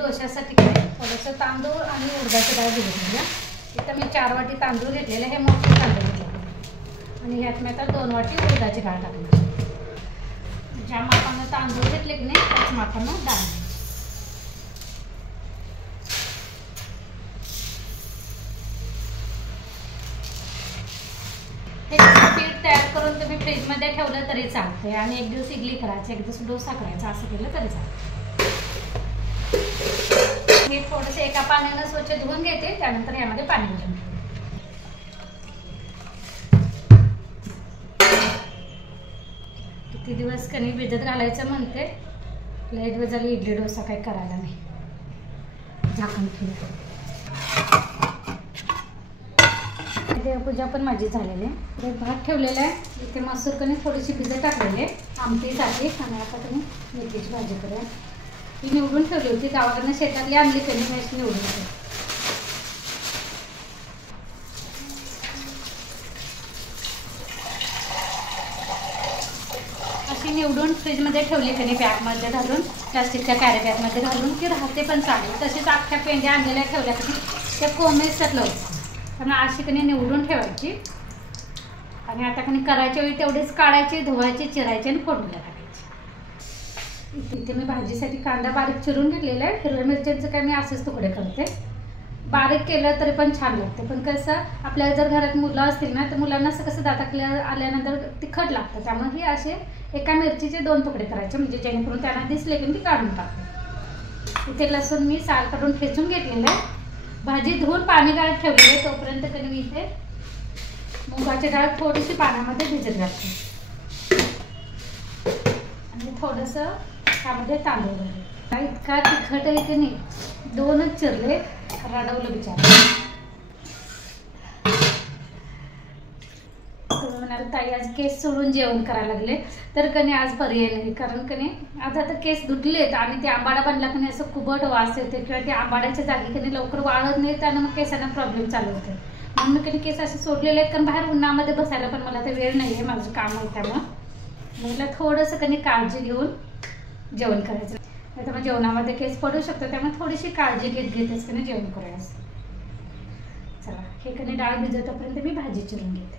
डोश्यासाठी काय थोडंसं तांदूळ आणि उडदाची डाळ घेतलेली. इथं मी 4 वाटी तांदूळ घेतलेले, हे मोठे तांदूळ घेतले आणि ह्यात मी आता 2 वाटी उडदाची डाळ टाकली. ज्या मापानं तांदूळ घेतले की नाही त्याच मापानं डाळ. हे पीठ तयार करून तुम्ही फ्रीजमध्ये ठेवलं तरी चालते आणि एक दिवस इडली करायची, एक दिवस डोसा करायचा, असं केलं तरी चालतं. हे थोडंसं एका पाण्यानं स्वच्छ धुवून घेते, त्यानंतर यामध्ये पाणी घालून किती दिवस कणी भिजत घालायचं म्हणते. लई दिवस झाले इडली डोसा काही करायला नाही. झाकण ठेवलं. पूजा पण माझी झालेली आहे. भात ठेवलेला आहे. इथे मसूर कणी थोडीशी भिजत टाकलेली आहे आमटीसाठी. आणि आता तुम्ही मेथीची भाजी करूया. ही निवडून ठेवली होती, गावाकडनं शेतातली आणली कणी मॅश निवडून ठेवली. अशी निवडून फ्रीजमध्ये ठेवली कणी बॅगमध्ये घालून, प्लास्टिकच्या कॅरी बॅगमध्ये घालून की राहते पण चालेल. तसेच अख्ख्या पेंड्या आणलेल्या ठेवल्या कणी त्या कोमेजतात लवकर. पण अशी कणी निवडून ठेवायची आणि आता कणी करायच्या वेळी तेवढीच काढायची, धुवायची, चिरायची आणि फोडणीला टाकायची. इथे मी भाजीसाठी कांदा बारीक चिरून घेतलेला आहे. हिरव्या मिरच्यांचं काय मी असेच तुकडे करते. बारीक केलं तरी पण छान लागते. पण कसं आपल्या जर घरात मुलं असतील ना तर मुलांना असं कसं दातातल्या आल्यानंतर तिखट लागतं. त्यामुळे ही असे एका मिरचीचे 2 तुकडे करायचे, म्हणजे जेणेकरून त्यांना दिसले की ती काढून टाकते. इथे लसूण मी साल काढून ठेचून घेतलेलं आहे. भाजी धुवून पाणी गाळत ठेवलेली आहे. तोपर्यंत कधी मी इथे मुगाची डाळ थोडीशी पाण्यामध्ये भिजत घालते आणि थोडंसं त्यामध्ये तांदूळ घालते. इतका तिखट आहे की नाही, 2च चिरले, रडवलं बिचारं. तुम्ही म्हणाल ताई आज केस सोडून जेवण करायला लागले, तर कणी आज पर्याय नाही. कारण कणी आज आता केस धुतलेत आणि ते आंबाडा बनला कणी असं कुबट वास येते किंवा ते आंबाड्याच्या जागी कणी लवकर वाळत नाही, त्यानं मग केसांना प्रॉब्लेम चालू होते. म्हणून कधी केस असे सोडलेले आहेत. कारण बाहेर उन्हामध्ये बसायला पण मला ते वेळ नाही आहे, माझं काम आहे. त्यामुळं मला थोडंसं कधी काळजी घेऊन जेवण करायचं. नाही तर मग जेवणामध्ये केस पडू शकतो. त्यामुळे थोडीशी काळजी घेतेच कधी जेवण करायचं. चला, हे कधी डाळ भिजवतोपर्यंत मी भाजी चिरून घेते.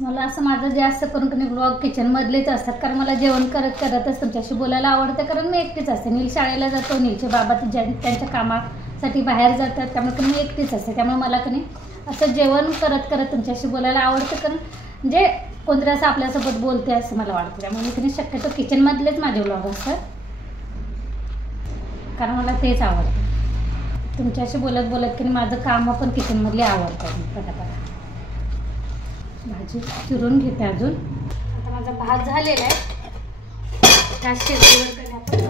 मला असं माझं जास्त करून कधी ब्लॉग किचनमधलेच असतात. कारण मला जेवण करतच तुमच्याशी बोलायला आवडतं. कारण मी एकटीच असते. नील शाळेला जातो, नीलचे बाबा त्यांच्या कामासाठी बाहेर जातात, त्यामुळे मी एकटीच असते. त्यामुळे मला कधी असं जेवण करत तुमच्याशी बोलायला आवडतं. कारण म्हणजे कोणतरी असं आपल्यासोबत बोलते असं मला वाटतं. त्यामुळे मी कधी शक्यतो किचनमधलेच माझे ब्लॉग असतात, कारण मला तेच आवडतं. तुमच्याशी बोलत की माझं काम पण किचनमधले आवडतं. पटापट भाजी चिरून घेते. अजून आता माझा भात झालेला आहे. त्या शेगडीवर आपण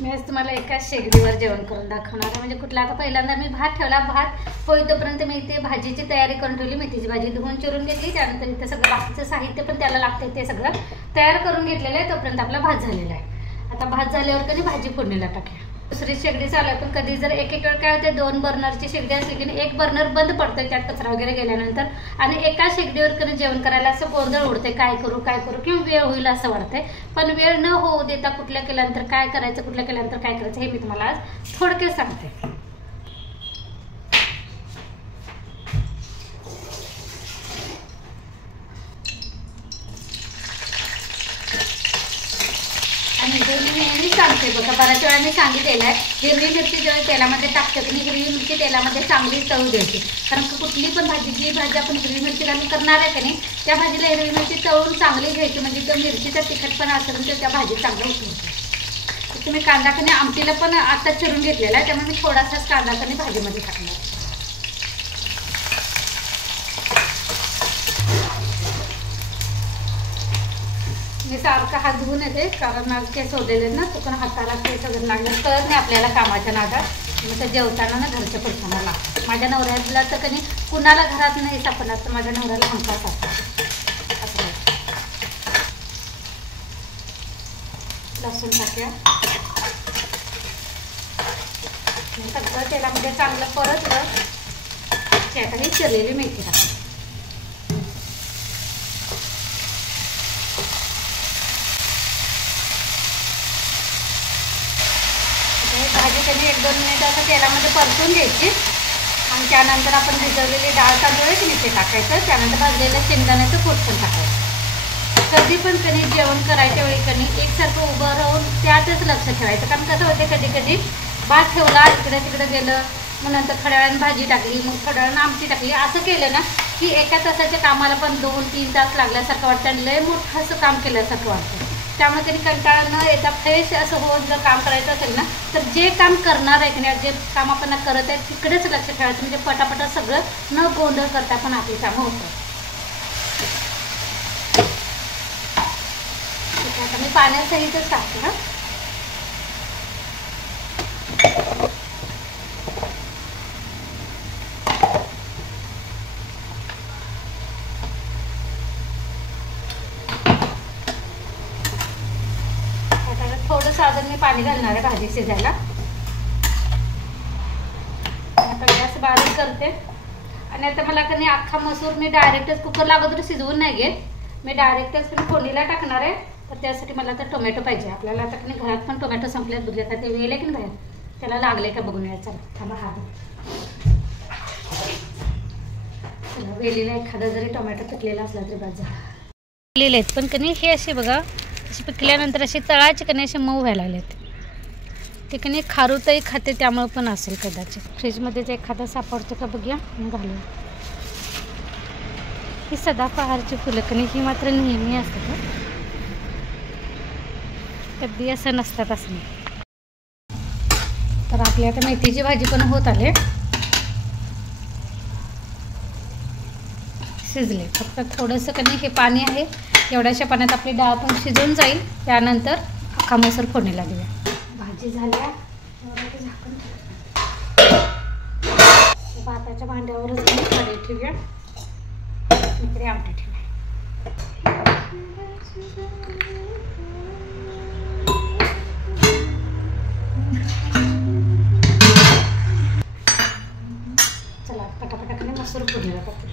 मी आज तुम्हाला एकाच शेगडीवर जेवण करून दाखवणार आहे. म्हणजे कुठला आता पहिल्यांदा मी भात ठेवला. भात होईतोपर्यंत मी इथे भाजीची तयारी करून ठेवली. मेथीची भाजी धुवून चिरून घेतली. त्यानंतर इथे सगळं बाकीचं साहित्य पण त्याला लागतं ते सगळं तयार करून घेतलेलं आहे. तोपर्यंत आपला भात झालेला आहे. आता भात झाल्यावर कधी भाजी फोडणीला टाकूया. दुसरी शेगडी चालू आहे. पण कधी जर एक वेळ काय होते, 2 बर्नरची शेगडी असली की एक बर्नर बंद पडतं त्यात कचरा वगैरे गेल्यानंतर. आणि एका शेगडीवर कधी जेवण करायला असं गोंधळ उडते, काय करू किंवा वेळ होईल असं वाटतंय. पण वेळ न होऊ देता कुठल्या केल्यानंतर काय करायचं, कुठल्या केल्यानंतर काय करायचं हे मी तुम्हाला आज थोडक्यात सांगते. आणि हे मी नेहमी सांगते बघा, बऱ्याच वेळा मी सांगितलेलं आहे, हिरवी मिरची जेव्हा तेलामध्ये टाकते की हिरवी मिरची तेलामध्ये चांगली चव द्यायची. कारण कुठली पण भाजी जी भाजी आपण हिरवी मिरची घालून करणार आहे की नाही, त्या भाजीला हिरवी मिरची तळून चांगली घ्यायची. म्हणजे त्या मिरचीचा तिखटपणा असेल तर त्या भाजी चांगलं होती. तुम्ही कांदा कणी आमटीला पण आता चिरून घेतलेला आहे, त्यामुळे मी थोडासाच कांदा कणी भाजीमध्ये टाकणार. मी सारखं हात धुवून येते, कारण माझं केस ओढलेले ना, तो पण हाताला केस वगैरे लागलं तर नाही आपल्याला कामाच्या नादात. मग जेवताना ना घरच्या पुरुषांना लागतं. माझ्या नवऱ्याला तर कधी कुणाला घरात नाही सापडणार, तर माझ्या नवऱ्याला हमखास सापडणार. असं लसूण टाकूया. सगळं तेलामध्ये चांगलं परतलं की आता ही चिरलेली मेथी टाकू. भाजी कधी 1-2 मिनिटं असं तेलामध्ये परतून घ्यायची आणि त्यानंतर आपण भिजवलेली डाळ तांदूळ आहे की नाही ते टाकायचं. त्यानंतर भाजलेलं शेंगदाण्याचं कूट पण टाकायचं. कधी पण कधी जेवण करायच्या वेळी कधी एकसारखं उभं राहून त्यातच लक्ष ठेवायचं. कारण कसं होते कधी कधी भात ठेवला इकडे तिकडे गेलं, मग नंतर थोड्या वेळानं भाजी टाकली, मग थोड्या वेळानं आमटी टाकली, असं केलं ना की एका तासाच्या कामाला पण 2-3 तास लागल्यासारखं वाटतं आणि लय मोठं असं काम केल्यासारखं वाटतं. त्यामुळे कधी कंटाळा न येता फ्रेश असं होऊन जर काम करायचं असेल ना तर जे काम करणार आहे की नाही, जे काम आपण करत आहे तिकडेच लक्ष ठेवायचं. म्हणजे पटापटा सगळं न गोंधळ करता पण आपली कामं होतं. ठीक आहे, आता मी पाण्यासहितच टाकते ना. थोडं साधन मी पाणी घालणार आहे भाजी शिजायला. आता गॅस बारीक करते आणि आता मला कधी अख्खा मसूर मी डायरेक्टच कुकरला अगोदर शिजवून नाही घेत, मी डायरेक्टच मी फोडणीला टाकणार आहे. तर त्यासाठी मला आता टोमॅटो पाहिजे. आपल्याला आता कधी घरात पण टोमॅटो संपले बघूया, आता ते वेळ आहे की नाही बाहेर त्याला लागले का बघून या. चला थांबा हा चला वेलीला एखादा जरी टोमॅटो पिकलेला असला तरी बस झाला. पिकलेले आहेत पण कधी हे असे बघा असे पिकल्यानंतर असे तळाचे कधी असे मऊ व्हायला लागलेत. ते कधी खारुताई खाते त्यामुळे पण असेल कदाचित. फ्रीजमध्येच एखादा सापडतो का बघूया घालूया. ही सदाबहारची फुलं कधी ही मात्र नेहमी असतात, कधी असं नसतात असं नाही. तर आपली आता मेथीची भाजी पण होत आले, शिजले. फक्त थोडंसं कधी हे पाणी आहे, एवढ्याशा पाण्यात आपली डाळ पण शिजून जाईल. त्यानंतर अख्खा मसूर फोडणीला देऊया. भाजी झाल्या झाकण भाताच्या भांड्यावरच कढई ठेवूया, इकडे आमटी ठेवूया. चला पटापटाकडे मसूर फोडणीला टाकू.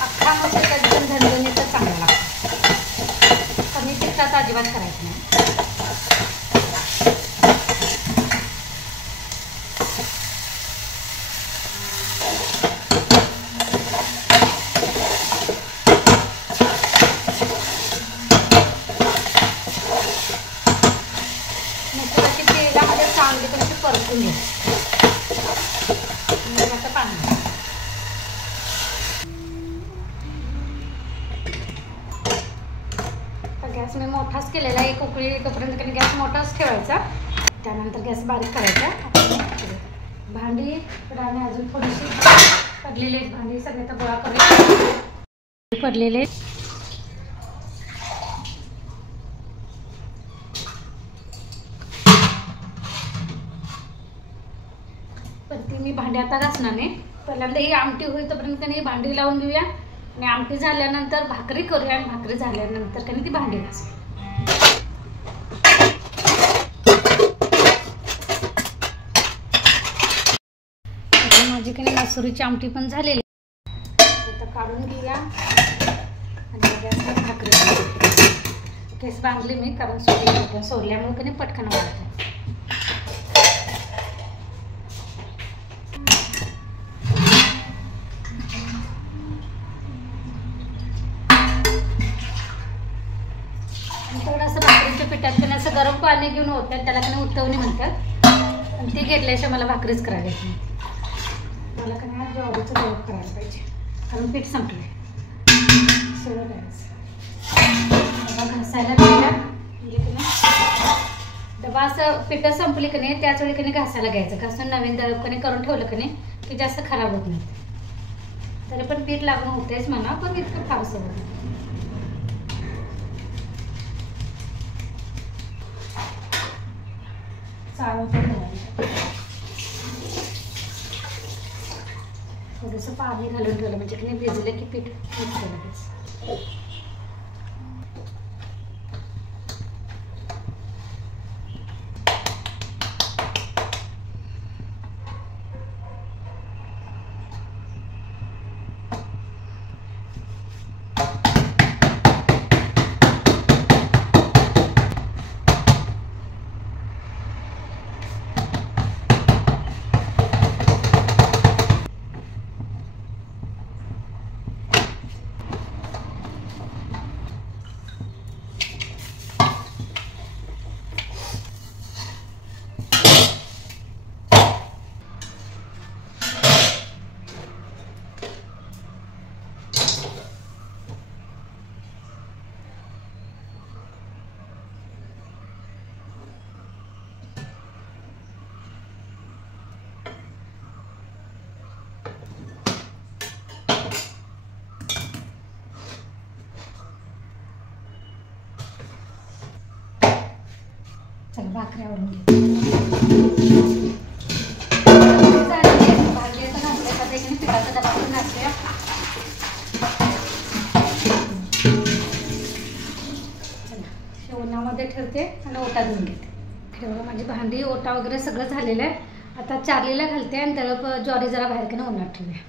अख्खा मसूर एकदम झणझणीतच चांगला लागतो, कमी तिखटाचं अजिबात करायचं नाही. मस्तपैकी तेलामध्ये चांगली कशी परतून घ्या. आता पाणी गॅस मी मोठाच केलेला आहे. एक उकळी तोपर्यंत गॅस मोठाच ठेवायचा, त्यानंतर गॅस बारीक करायचा. भांडी आणि अजून थोडीशी पडलेली आहेत भांडी, सगळे तर गोळा करून पडलेले. पण ती मी भांडी आता घासणार नाही. पहिल्यांदा ही आमटी होईल तोपर्यंत ही भांडी लावून घेऊया आणि आमटी झाल्यानंतर भाकरी करूया आणि भाकरी झाल्यानंतर कधी ती भांडी घासूया. माझी कधी मसुरीची आमटी पण झालेली, आता काढून घेऊया आणि गॅसवर भाकरी. केस बांधले मी कारण सोडल्यामुळे कधी पटकन वाढतं. थोडंसं भाकरीचं पिठात पण असं गरम पाणी घेऊन होतात, त्याला पण उतवणी म्हणतात. आणि ते घेतल्याशिवाय मला भाकरीच करायला येत नाही. मला का नाही ज्वारीचं दळप करायला पाहिजे, कारण पीठ संपलं आहे. सगळं करायचं घासायला घ्यायला, म्हणजे की नाही डबा असं पिठं संपली की नाही त्याच वेळी की नाही घासायला घ्यायचं. घासून नवीन दळप की नाही करून ठेवलं की नाही की जास्त खराब होत नाही. तरी पण पीठ लागून होतेच म्हणा, पण इतकं फारसं होतं. थोडंसं पाणी घालून ठेवलं म्हणजे की नाही भिजलं की पीठ भिजतं लगेच. चला भाकरी आवडून घे. भाकरीचं घातलं का ते पिठाचा डबा पण घातल्या. चला उन्हामध्ये ठेवते आणि ओटा धुवून घेते. ठेवलं माझी भांडी ओटा वगैरे सगळं झालेलं आहे. आता चार्लीला घालते आणि दळप ज्वारी जरा बाहेर की उन्हात ठेवूया.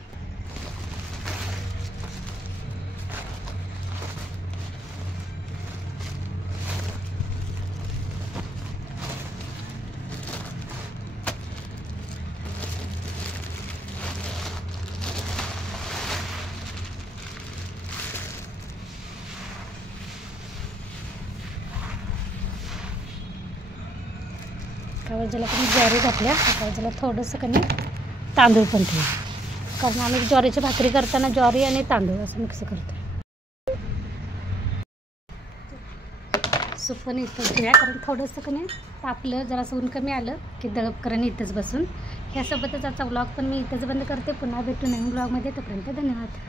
ज्याला पण ज्वारी घातल्या, ज्याला थोडंसं कमी तांदूळ पण ठेवू, कारण आम्ही ज्वारीची भाकरी करताना ज्वारी आणि तांदूळ असं मिक्स करतो. सूप पण इथंच ठेवूया, कारण थोडंसं कमी तापलं जरासं ऊन कमी आलं की दळप करून इथंच बसून. ह्यासोबतच आजचा व्लॉग पण मी इथंच बंद करते. पुन्हा भेटू नवीन व्लॉगमध्ये. तोपर्यंत धन्यवाद.